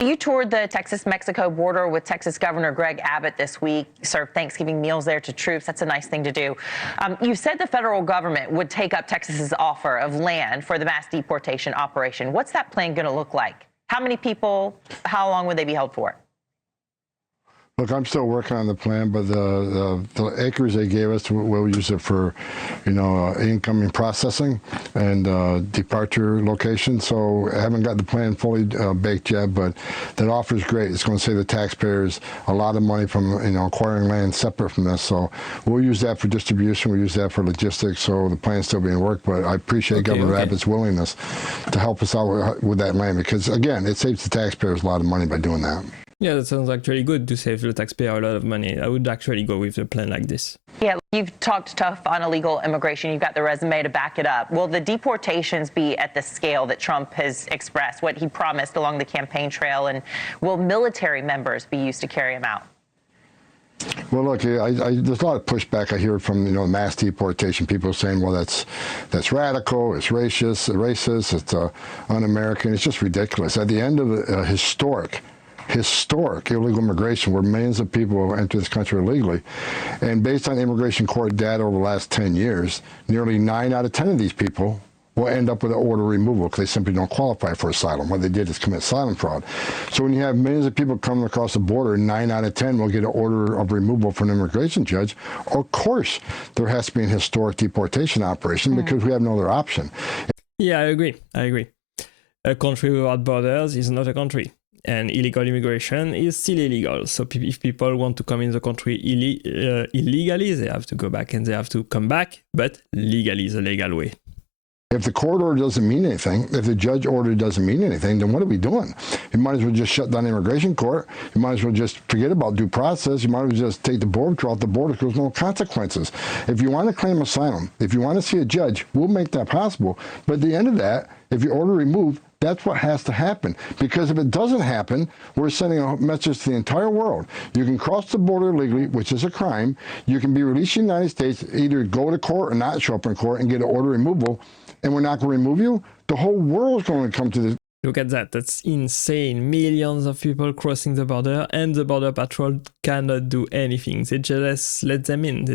You toured the Texas-Mexico border with Texas Governor Greg Abbott this week, served Thanksgiving meals there to troops. That's a nice thing to do. You said the federal government would take up Texas's offer of land for the mass deportation operation. What's that plan going to look like? How many people, how long would they be held for? Look, I'm still working on the plan, but the acres they gave us, we'll use it for, incoming processing and departure location. So I haven't got the plan fully baked yet, but that offer is great. It's going to save the taxpayers a lot of money from, acquiring land separate from this. So we'll use that for distribution. We'll use that for logistics. So the plan's still being worked, but I appreciate Governor Abbott's willingness to help us out with that land because, again, it saves the taxpayers a lot of money by doing that. Yeah, that sounds actually good to save the taxpayer a lot of money. I would actually go with a plan like this. Yeah, you've talked tough on illegal immigration. You've got the resume to back it up. Will the deportations be at the scale that Trump has expressed, what he promised along the campaign trail, and will military members be used to carry them out? Well, look, there's a lot of pushback I hear from mass deportation. People saying, "Well, that's radical, it's racist, it's un-American." It's just ridiculous. At the end of a historic illegal immigration where millions of people have entered this country illegally. And based on immigration court data over the last 10 years, nearly 9 out of 10 of these people will end up with an order removal because they simply don't qualify for asylum. What they did is commit asylum fraud. So when you have millions of people coming across the border, 9 out of 10 will get an order of removal from an immigration judge. Of course, there has to be an historic deportation operation because we have no other option. Yeah, I agree. A country without borders is not a country. And illegal immigration is still illegal. So if people want to come in the country illegally, they have to go back and they have to come back, but legally, the legal way. If the court order doesn't mean anything, if the judge order doesn't mean anything, then what are we doing? You might as well just shut down the immigration court. You might as well just forget about due process. You might as well just take the border patrol off the border because there's no consequences. If you want to claim asylum, if you want to see a judge, we'll make that possible. But at the end of that, if you order removed, that's what has to happen. Because if it doesn't happen, we're sending a message to the entire world. You can cross the border legally, which is a crime. You can be released in the United States, either go to court or not show up in court and get an order removal, and we're not going to remove you. The whole world's going to come to this. Look at that. That's insane. Millions of people crossing the border, and the Border Patrol cannot do anything. They just let them in.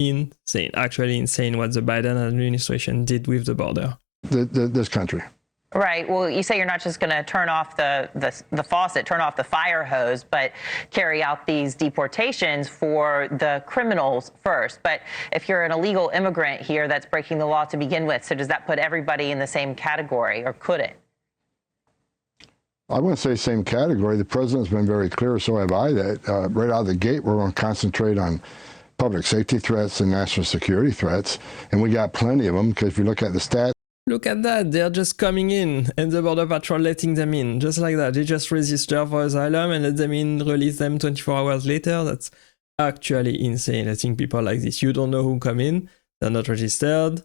Insane. Actually insane what the Biden administration did with the border. This country. Right. Well, you say you're not just going to turn off the faucet, turn off the fire hose, but carry out these deportations for the criminals first. But if you're an illegal immigrant here that's breaking the law to begin with, so does that put everybody in the same category, or could it? I wouldn't say same category. The president's been very clear, so have I, that right out of the gate, we're going to concentrate on public safety threats and national security threats. And we got plenty of them, because if you look at the stats, look at that, they're just coming in and the Border Patrol letting them in, just like that. They just register for asylum and let them in, release them 24 hours later. That's actually insane. I think people like this, you don't know who come in, they're not registered.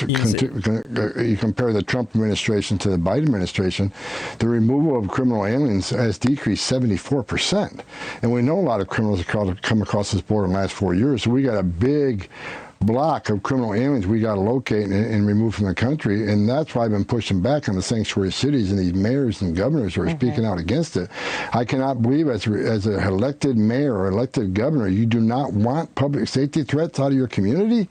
You compare the Trump administration to the Biden administration, the removal of criminal aliens has decreased 74%. And we know a lot of criminals have come across this border in the last 4 years, so we got a big block of criminal aliens we got to locate and remove from the country, and that's why I've been pushing back on the sanctuary cities and these mayors and governors who are speaking out against it. I cannot believe as an elected mayor or elected governor, you do not want public safety threats out of your community?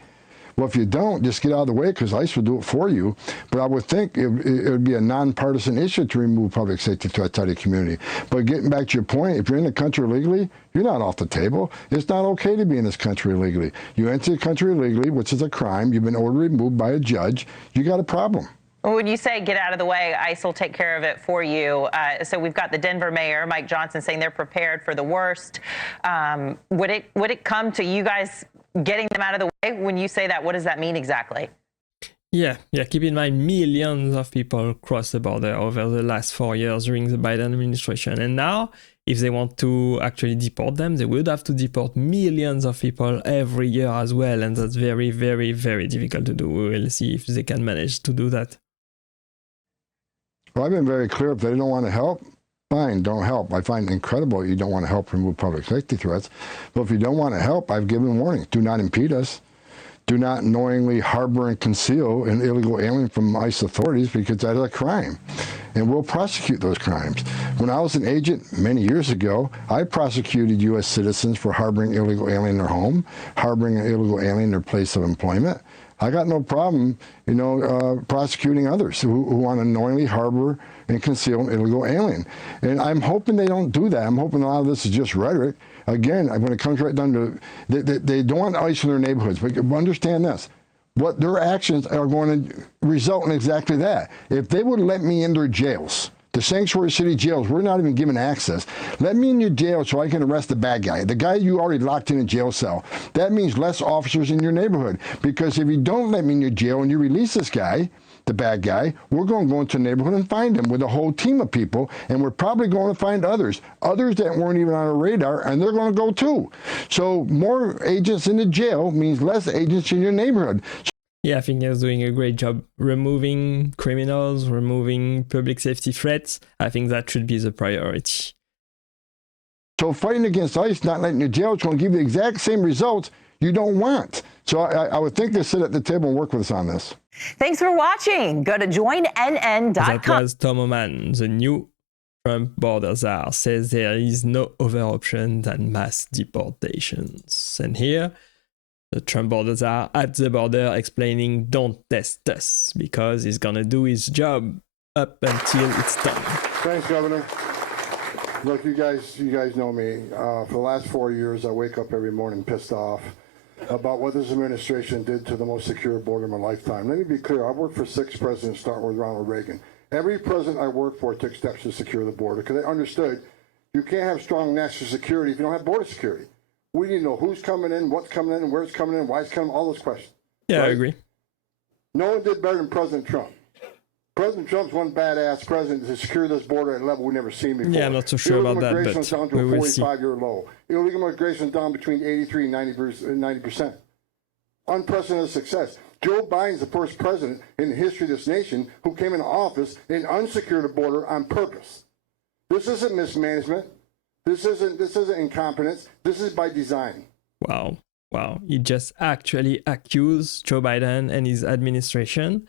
Well, if you don't, just get out of the way, because ICE will do it for you. But I would think it would be a nonpartisan issue to remove public safety threats out of your community. But getting back to your point, if you're in the country illegally, you're not off the table. It's not okay to be in this country illegally. You enter the country illegally, which is a crime. You've been ordered removed by a judge. You got a problem. When you say get out of the way, ICE will take care of it for you. So we've got the Denver mayor, Mike Johnson, saying they're prepared for the worst. Would it come to you guys getting them out of the way? When you say that, what does that mean exactly? Yeah. Keep in mind, millions of people crossed the border over the last 4 years during the Biden administration. And now, if they want to actually deport them, they would have to deport millions of people every year as well. And that's very, very, very difficult to do. We will see if they can manage to do that. Well, I've been very clear. If they don't want to help, fine, don't help. I find it incredible you don't want to help remove public safety threats. But if you don't want to help, I've given warning. Do not impede us. do not knowingly harbor and conceal an illegal alien from ICE authorities, because that is a crime. And we'll prosecute those crimes. When I was an agent many years ago, I prosecuted U.S. citizens for harboring illegal alien in their home, harboring an illegal alien in their place of employment. I got no problem, prosecuting others who want to knowingly harbor and conceal an illegal alien. And I'm hoping they don't do that. I'm hoping a lot of this is just rhetoric. Again, when it comes right down to, they don't want ICE in their neighborhoods, but understand this. What their actions are going to result in exactly that. If they would let me in their jails, the sanctuary city jails, we're not even given access. Let me in your jail so I can arrest the bad guy, the guy you already locked in a jail cell. That means less officers in your neighborhood. Because if you don't let me in your jail and you release this guy, the bad guy, we're going to go into the neighborhood and find him with a whole team of people, and we're probably going to find others that weren't even on our radar, and they're going to go too. So more agents in the jail means less agents in your neighborhood. Yeah, I think he's doing a great job removing criminals, removing public safety threats. I think that should be the priority. So fighting against ICE, not letting you jail, is going to give you the exact same results you don't want. So I would think they sit at the table and work with us on this. Thanks for watching. Go to joinnn.com. That was Tom Homan, the new Trump Border Czar, says there is no other option than mass deportations. And here, the Trump Border Czar at the border explaining, don't test us, because he's gonna do his job up until it's done. Thanks, Governor. Look, you guys know me. For the last 4 years, I wake up every morning pissed off about what this administration did to the most secure border in my lifetime. Let me be clear. I worked for 6 presidents, starting with Ronald Reagan. Every president I worked for took steps to secure the border, because they understood you can't have strong national security if you don't have border security. We need to know who's coming in, what's coming in, where it's coming in, why it's coming, all those questions. Yeah, right? I agree. No one did better than President Trump. President Trump's one badass president to secure this border at a level we've never seen before. Yeah, I'm not so sure about that, Illegal immigration but down to we a will see. 45-year low. Illegal immigration down between 83 and 90%. Unprecedented success. Joe Biden's the first president in the history of this nation who came into office and unsecured the border on purpose. This isn't mismanagement. This isn't incompetence. This is by design. Wow. He just actually accused Joe Biden and his administration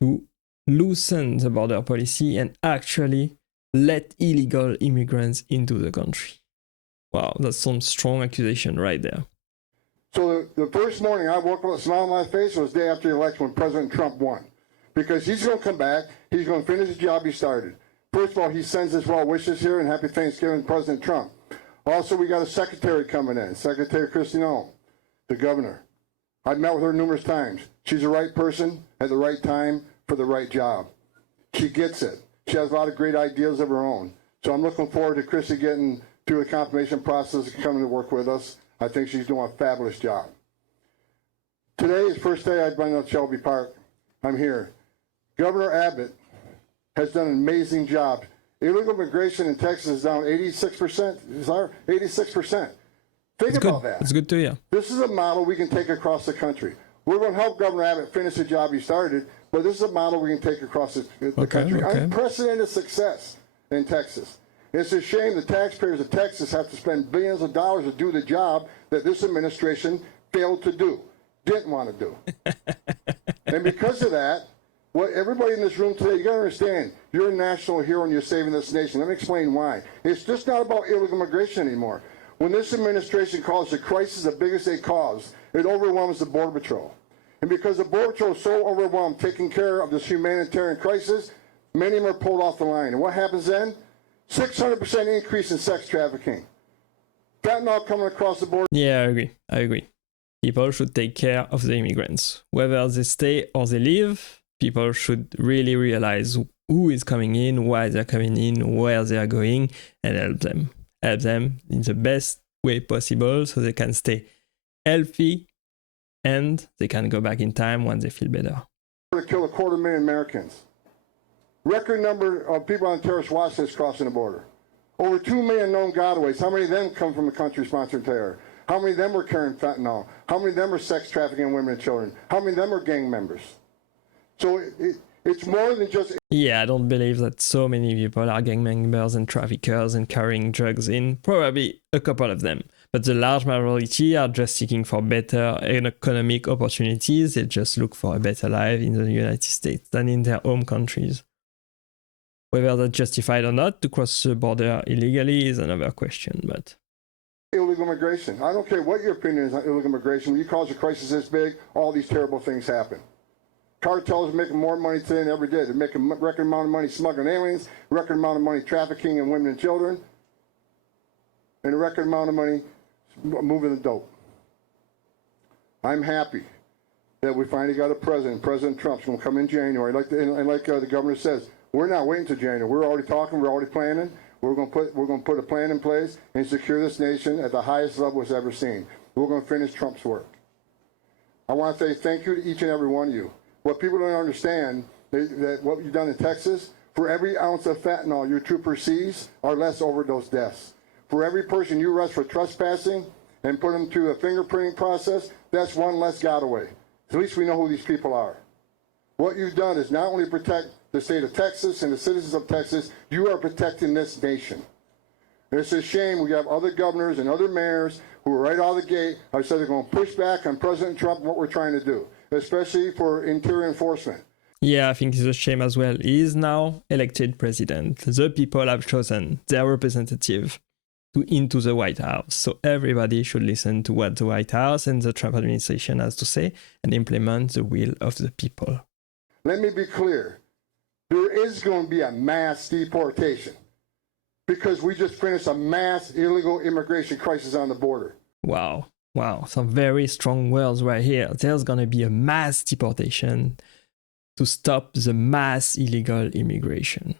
to loosen the border policy and actually let illegal immigrants into the country. Wow, that's some strong accusation right there. So the first morning I woke up with a smile on my face was the day after the election when President Trump won. Because he's going to come back, he's going to finish the job he started. First of all, he sends his well wishes here and happy Thanksgiving to President Trump. Also, we got a secretary coming in, Secretary Christine, the governor. I've met with her numerous times. She's the right person at the right time for the right job. She gets it. She has a lot of great ideas of her own. So I'm looking forward to Chrissy getting through the confirmation process and coming to work with us. I think she's doing a fabulous job. Today is the first day I've been at Shelby Park. I'm here. Governor Abbott has done an amazing job. Illegal immigration in Texas is down 86%. 86%. Think about that. It's good to hear. This is a model we can take across the country. We're going to help Governor Abbott finish the job he started, but this is a model we can take across the country. Okay. Unprecedented success in Texas. It's a shame the taxpayers of Texas have to spend billions of dollars to do the job that this administration failed to do, didn't want to do. And because of that, what everybody in this room today, you got to understand, you're a national hero and you're saving this nation. Let me explain why. It's just not about illegal immigration anymore. When this administration calls the crisis the biggest they cause, it overwhelms the Border Patrol. And because the Border Patrol is so overwhelmed taking care of this humanitarian crisis, many of them are pulled off the line. And what happens then? 600% increase in sex trafficking. Fentanyl coming across the border. Yeah, I agree. People should take care of the immigrants. Whether they stay or they leave, people should really realize who is coming in, why they're coming in, where they are going, and help them. Help them in the best way possible so they can stay healthy and they can go back in time when they feel better. To kill 250,000 Americans. Record number of people on terrorist watch lists crossing the border. Over 2 million known gotaways. How many of them come from a country sponsoring terror? How many of them were carrying fentanyl? How many of them are sex trafficking women and children? How many of them are gang members? So it's more than just... Yeah, I don't believe that so many people are gang members and traffickers and carrying drugs in. Probably a couple of them. But the large majority are just seeking for better economic opportunities. They just look for a better life in the United States than in their home countries. Whether that's justified or not to cross the border illegally is another question, but... Illegal immigration. I don't care what your opinion is on illegal immigration. When you cause a crisis this big, all these terrible things happen. Cartels are making more money today than every day. They're making a record amount of money smuggling aliens, record amount of money trafficking in women and children, and a record amount of money moving the dope. I'm happy that we finally got a president. President Trump's going to come in January. Like the governor says, we're not waiting till January. We're already talking. We're already planning. We're going to put a plan in place and secure this nation at the highest level it's ever seen. We're going to finish Trump's work. I want to say thank you to each and every one of you. What people don't understand that what you've done in Texas, for every ounce of fentanyl your trooper sees are less overdose deaths. For every person you arrest for trespassing and put them through a fingerprinting process, that's one less getaway. At least we know who these people are. What you've done is not only protect the state of Texas and the citizens of Texas, you are protecting this nation. And it's a shame we have other governors and other mayors who are right out of the gate who said they're going to push back on President Trump and what we're trying to do, especially for interior enforcement. Yeah, I think it's a shame as well. He is now elected president. The people have chosen their representative into the White House. So everybody should listen to what the White House and the Trump administration has to say and implement the will of the people. Let me be clear. There is going to be a mass deportation because we just finished a mass illegal immigration crisis on the border. Wow. Some very strong words right here. There's going to be a mass deportation to stop the mass illegal immigration.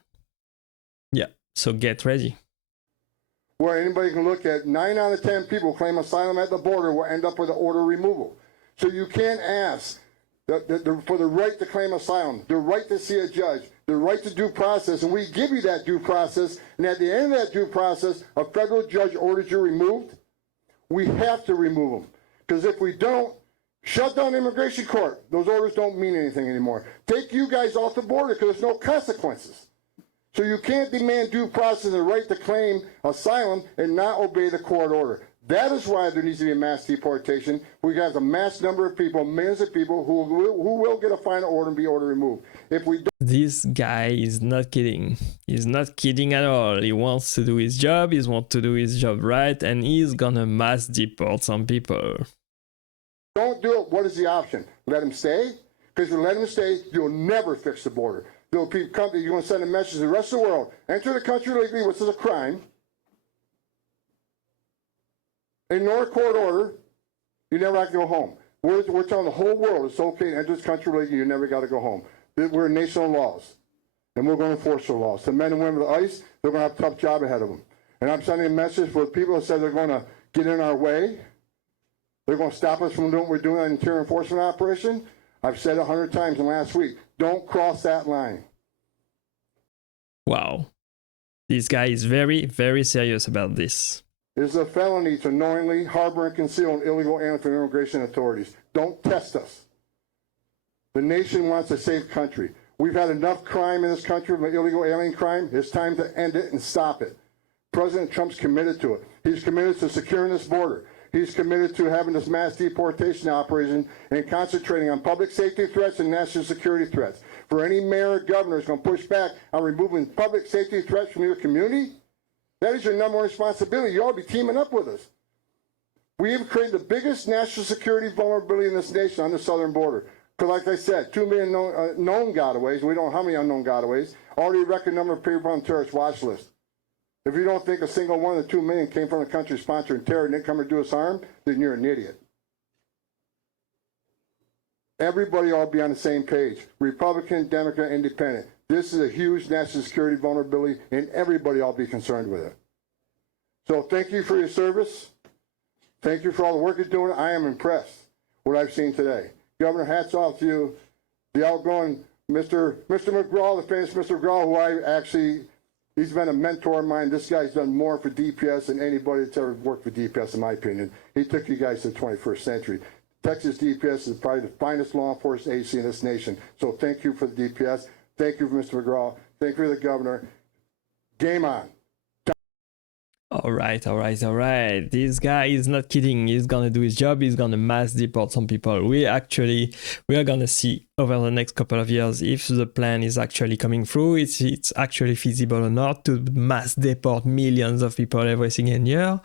Yeah, so get ready. Where anybody can look at 9 out of 10 people claim asylum at the border will end up with an order removal. So you can't ask for the right to claim asylum, the right to see a judge, the right to due process, and we give you that due process, and at the end of that due process, a federal judge orders you removed, we have to remove them. Because if we don't, shut down the immigration court. Those orders don't mean anything anymore. Take you guys off the border because there's no consequences. So you can't demand due process and the right to claim asylum and not obey the court order. That is why there needs to be a mass deportation. We have a mass number of people, millions of people who will get a final order and be order removed. If we don't, this guy is not kidding. He's not kidding at all. He wants to do his job. He wants to do his job right, and he's gonna mass deport some people. Don't do it. What is the option? Let him stay? Because if you let him stay, you'll never fix the border. You're going to send a message to the rest of the world. Enter the country legally, which is a crime. Ignore court order, you never have to go home. We're telling the whole world it's okay to enter this country legally, you never got to go home. We're a nation of laws, and we're going to enforce the laws. The men and women of the ICE, they're going to have a tough job ahead of them. And I'm sending a message for the people that said they're going to get in our way. They're going to stop us from doing what we're doing on an interior enforcement operation. I've said 100 times in the last week, don't cross that line. Wow. This guy is very, very serious about this. It is a felony to knowingly harbor and conceal an illegal alien from immigration authorities. Don't test us. The nation wants a safe country. We've had enough crime in this country from illegal alien crime. It's time to end it and stop it. President Trump's committed to it. He's committed to securing this border. He's committed to having this mass deportation operation and concentrating on public safety threats and national security threats. For any mayor or governor who's going to push back on removing public safety threats from your community, that is your number one responsibility. You ought to be teaming up with us. We have created the biggest national security vulnerability in this nation on the southern border. Because like I said, 2 million known gotaways, and we don't know how many unknown gotaways, already a record number of people on the terrorist watch list. If you don't think a single one of the 2 million came from a country sponsoring terror and didn't come and do us harm, then you're an idiot. Everybody ought to be on the same page. Republican, Democrat, Independent. This is a huge national security vulnerability, and everybody ought to be concerned with it. So thank you for your service. Thank you for all the work you're doing. I am impressed with what I've seen today. Governor, hats off to you. The outgoing Mr. McGraw, the famous Mr. McGraw, who he's been a mentor of mine. This guy's done more for DPS than anybody that's ever worked for DPS, in my opinion. He took you guys to the 21st century. Texas DPS is probably the finest law enforcement agency in this nation. So thank you for the DPS. Thank you for Mr. McGraw. Thank you for the governor. Game on. All right. This guy is not kidding. He's gonna do his job. He's gonna mass deport some people. We are gonna see over the next couple of years if the plan is actually coming through. It's actually feasible or not to mass deport millions of people every single year,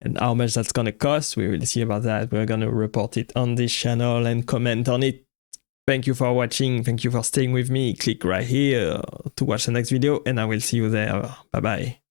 and how much that's gonna cost. We will see about that. We're gonna report it on this channel and comment on it. Thank you for watching. Thank you for staying with me. Click right here to watch the next video, and I will see you there. Bye bye.